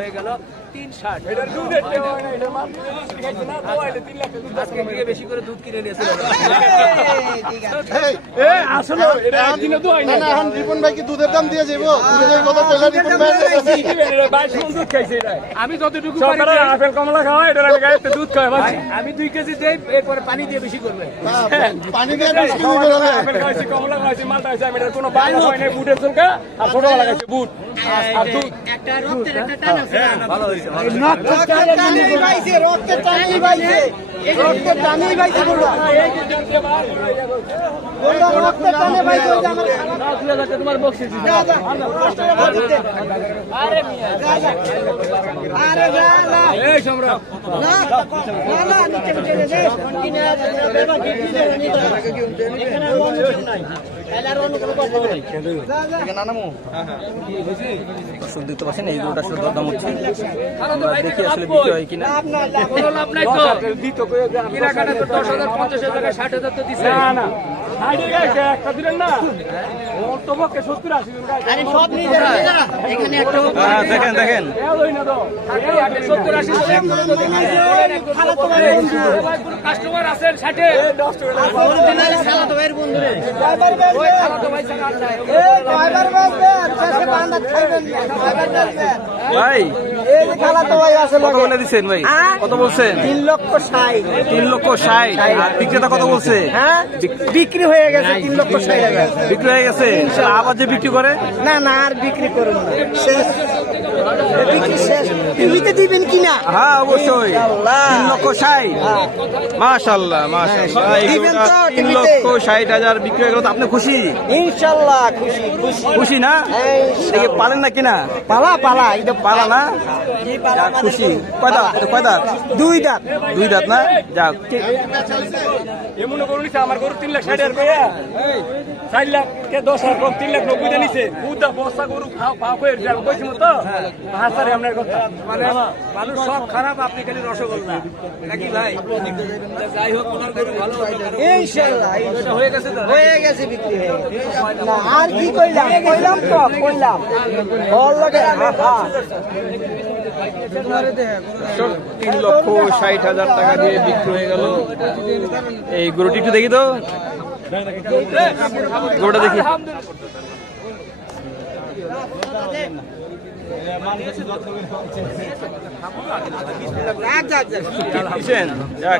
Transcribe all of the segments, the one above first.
হয়ে গেল। তিন ষাট আজকে থেকে বেশি করে দুধ কিনে নিয়েছিল না। না। রিপন ভাই কি দুধের দাম দিয়ে যাব দুধের কথা কইলা রিপন ভাই আমি যতটুকু আপেল কমলা খাওয়া এটা লাগে দুধ খাওয়া ভাই, আমি দুই কেজি দেই এরপরে পানি দিয়ে বেশি করবে। পানি দিয়ে বিশ কেজি আপেল খাওয়াইছি কমলা খাওয়াইছি মালটা আমি কোনো হয় বুটের চুলকা আর ছোটবেলা খাইছি বুট। আর দুধ। একটা রক্তের একটা টান আছে। ভালো হয়েছে। তোমার বক্সি এই সম্রাট দর্শক দেখতে পাচ্ছেন এই আসলে দরদাম হচ্ছে। দেখি আসলে বিক্রি হয় কিনা একটা হ্যাঁ, দেখেন দেখেন। এও লই না তো। সত্তর আশি কাস্টমার আছেন ষাটে? ভাই কত বলে দিচ্ছেন ভাই? কত বলছেন? তিন লক্ষ ষাট। তিন লক্ষ ষাট। আর বিক্রেতা কত বলছে? হ্যাঁ? বিক্রি হয়ে গেছে তিন লক্ষ ষাট বিক্রি হয়ে গেছে? আবার যে বিক্রি করে? না না আর বিক্রি করুন না। শেষ। বিক্রি দিবেন কিনা হ্যাঁ অবশ্যই। তিন লক্ষ ষাট। মাশাল্লাহ মাশাল্লাহ। এই দিবেন গরুটা তো তিন লক্ষ ষাট হাজার বিক্রি হয়ে গেল তো আপনি খুশি? ইনশাল্লাহ খুশি খুশি। না? এই পালেন না কিনা? পালা পালা এটা পালা না? যাক খুশি। কয় দাঁত? কয় দাঁত? দুই দাঁত। দুই দাঁত না? যাক। এমন গরু নিছে আমার গরু তিন লাখ ষাট হাজার চার লাখ কে দশ হাজার কম তিন লাখ নব্বই টা নিছে। বুদ্ধা বস্তা গরু খাও খাও করে কইছি মতো হ্যাঁ স্যার আপনার কথা। মানে মানুষ সব খারাপ আপনি খালি রসগোল্লা। নাকি ভাই? যাই হোক ওনার গরু ভালো ইনশাল্লাহ হয়ে গেছে তো? হয়ে গেছে বিক্রি না আর কি কইলাম? কইলাম তো কইলাম। ওর লগে হ্যাঁ। তিন লক্ষ ষাট হাজার টাকা দিয়ে বিক্রি হয়ে গেল। এই গরুটি একটু দেখি তো। গরুটা দেখি?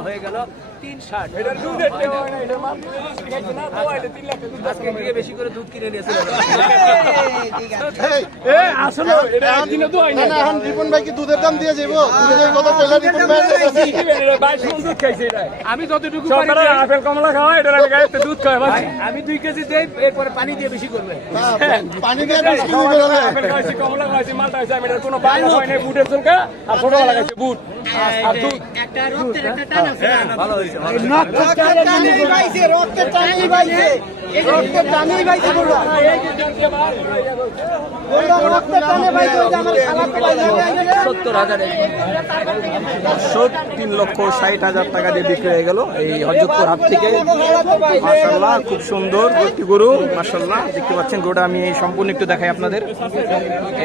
হয়ে গেল তিন ষাট। আজকে বেশি করে দুধ কিনে নিয়েছিল আসলে এটা একদিনে তো হয় না না এখন রিপন ভাই কি দুধের দাম দিয়ে যাব দুধের কথা কইলা রিপন ভাই। বাইশ দুধ খাইছে এটা আমি যতটুকু আপেল কমলা খাওয়া এটা লাগে গায়ে দুধ খাওয়া ভাই। আমি দুই কেজি দেই এরপরে পানি দিয়ে বেশি করবে। পানি দিয়ে কেজি বেরোবে আপেল খাওয়াইছি কমলা খাওয়াইছি মালটা খাইছি আমি কোনো হয় নাই বুটের চুলকা আর ছোটবেলা খাইছি বুট। আর দুধ। একটা রক্তের একটা টান আছে। ভালো সত্তর হাজার তিন লক্ষ ষাট হাজার টাকা দিয়ে বিক্রি হয়ে গেল এই হজরতপুর হাট থেকে। মার্শাল্লাহ খুব সুন্দর একটি গরু মার্শাল্লাহ দেখতে পাচ্ছেন গরুটা আমি এই সম্পূর্ণ একটু দেখাই আপনাদের।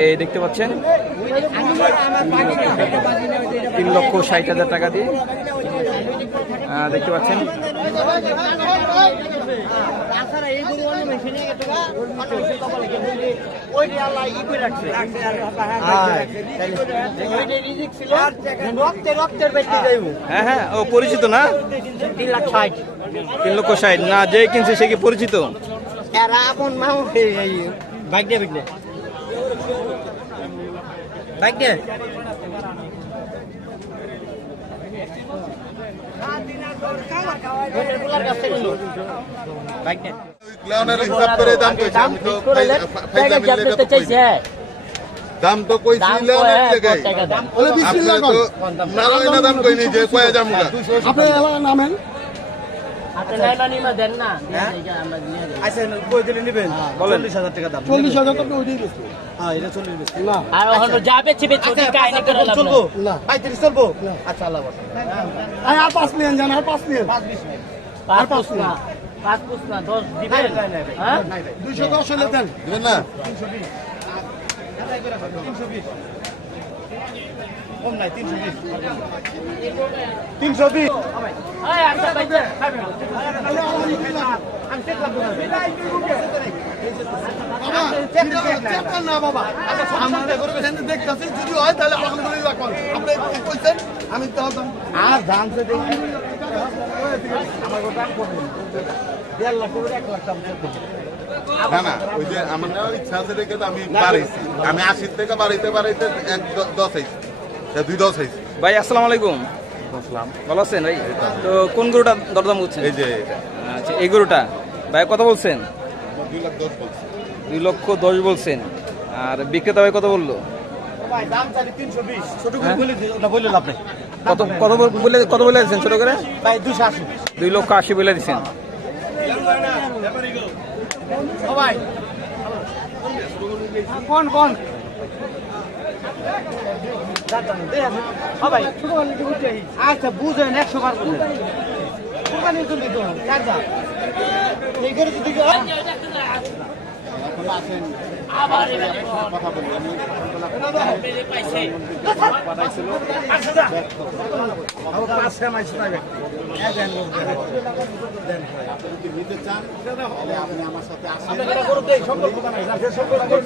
এই দেখতে পাচ্ছেন। তিন লক্ষ ষাট হাজার টাকা দিয়ে দেখতে পাচ্ছেন হ্যাঁ হ্যাঁ ও পরিচিত না তিন লাখ ষাট তিন লক্ষ ষাট না যে কিনছে সে কি পরিচিত বাইক দে বাইক দে বাইক দে বাইক দে ক্লাউনের হিসাব করে দাম তো কইছি দাম কই নি যে জায়গায় বলে 20 লাখ নারায়ণ দাম কইনি যে কয় হাজার মুগা আপনি নাই মানি চল্লিশ হাজার টাকা ওইটাই বেশি না। আর ওখানে যাবে চিবে চুরি কাহিনী করে লাভ নাই। না। পঁয়ত্রিশ চলবো? আচ্ছা আল্লাহ আর পাঁচ নিয়েন জান আর পাঁচ নিয়েন। পাঁচ পুষ না পাঁচ পুষ না দশ দিবেন? হ্যাঁ? দুইশো দশ হলে দেন। না? কম নাই তিনশো বিশ তিনশো বিশ হয় আমি আর ধান দেখি না না ওই যে আমার ইচ্ছা আছে দেখে তো আমি বাড়াইছি আমি আশির থেকে বাড়াইতে বাড়াইতে এক দশ হয়েছি দুই দশ হয়েছি ভাই আসসালামু আলাইকুম। ভালো আছেন ভাই? তো। কোন গরুটা দরদাম করছেন এই যে আচ্ছা এই গরুটা। ভাই কত বলছেন? দুই লাখ দশ বলছি। দুই লক্ষ দশ বলছেন। আর বিক্রেতা ভাই কত বলল? কত কত বলে কত বলে দিচ্ছেন ছোট করে? দুই লক্ষ আশি বলে দিচ্ছেন কোন কোন আচ্ছা বুঝেন একশো বার বুঝেন। দোকানে করে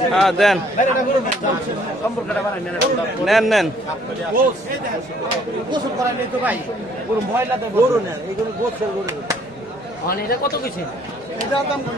হ্যাঁ দেন নেন নেন গোসল করা নেই তো ভাই পুরো ময়লা তো গরু না এইগুলো গোসল গরু এটা কত কিছু? এটা দাম কম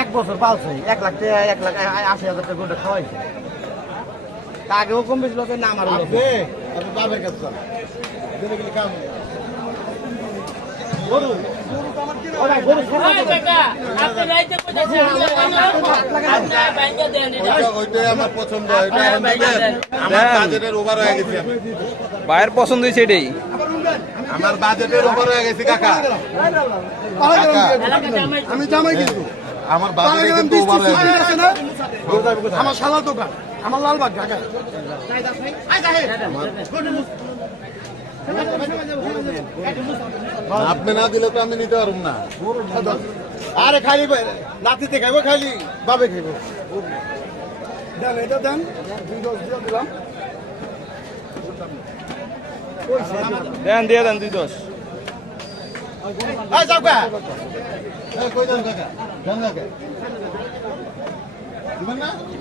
এক বছর পালছে এক লাখ টাকা এক লাখ আশি হাজার টাকা করে খাওয়াইছে। তা আগেও কম বেশি লোকের নাম আর হয়ে ভাইয়ের পছন্দ হয়েছে এটাই। আমার বাজেটের ওভার হয়ে গেছে কাকা। কাকা, আমি জামাই কিন্তু আমার ওভার হয়ে গেছে আমার শালার দোকান আমার লালবাগ ঢাকা আপনি না দিলে তো আমি নিতে পারব না। আরে খালি নাতিতে খাইবো খালি বাবে খাইব। দেন এটা দেন। দুই দশ দিয়ে দিলাম দেন দিয়ে দেন দুই দশ।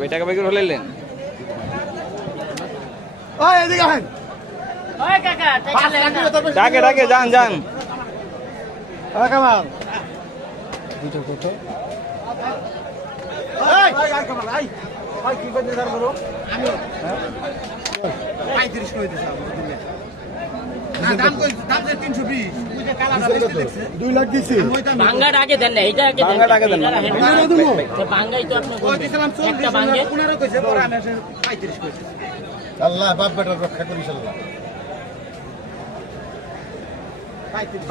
টাকা বাকি হলে নেন ডাকে ডাকে যান যান। কামাল। দুটো কত? কি করে দাঁড় করো আমি 35 কই দিছ না দাম কই দাম 320 ওই যে কালাটা বেশি দেখছে। 2 লাখ দিছি। বাঙ্গাটা আগে দেন না এটা আগে দেন। আগে দেন না। এটা বাঙ্গা রাখেন। দেবো? তো আপনি ওই দিছিলাম 40 একটা বাঙ্গে 15 কইছে পরে আমি 35 কইছে। আল্লাহ বাপ বেটার রক্ষা করিস আল্লাহ।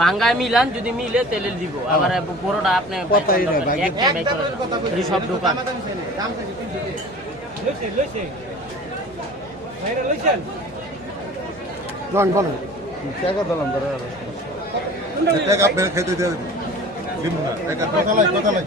বাঙ্গায় মিলান যদি মিলে তেলে দিব। আবার বড়টা আপনি সব দোকান। বলেন। টাকা আপনি খেতে দিয়ে দিন না টাকা কথা লাই কথা লাই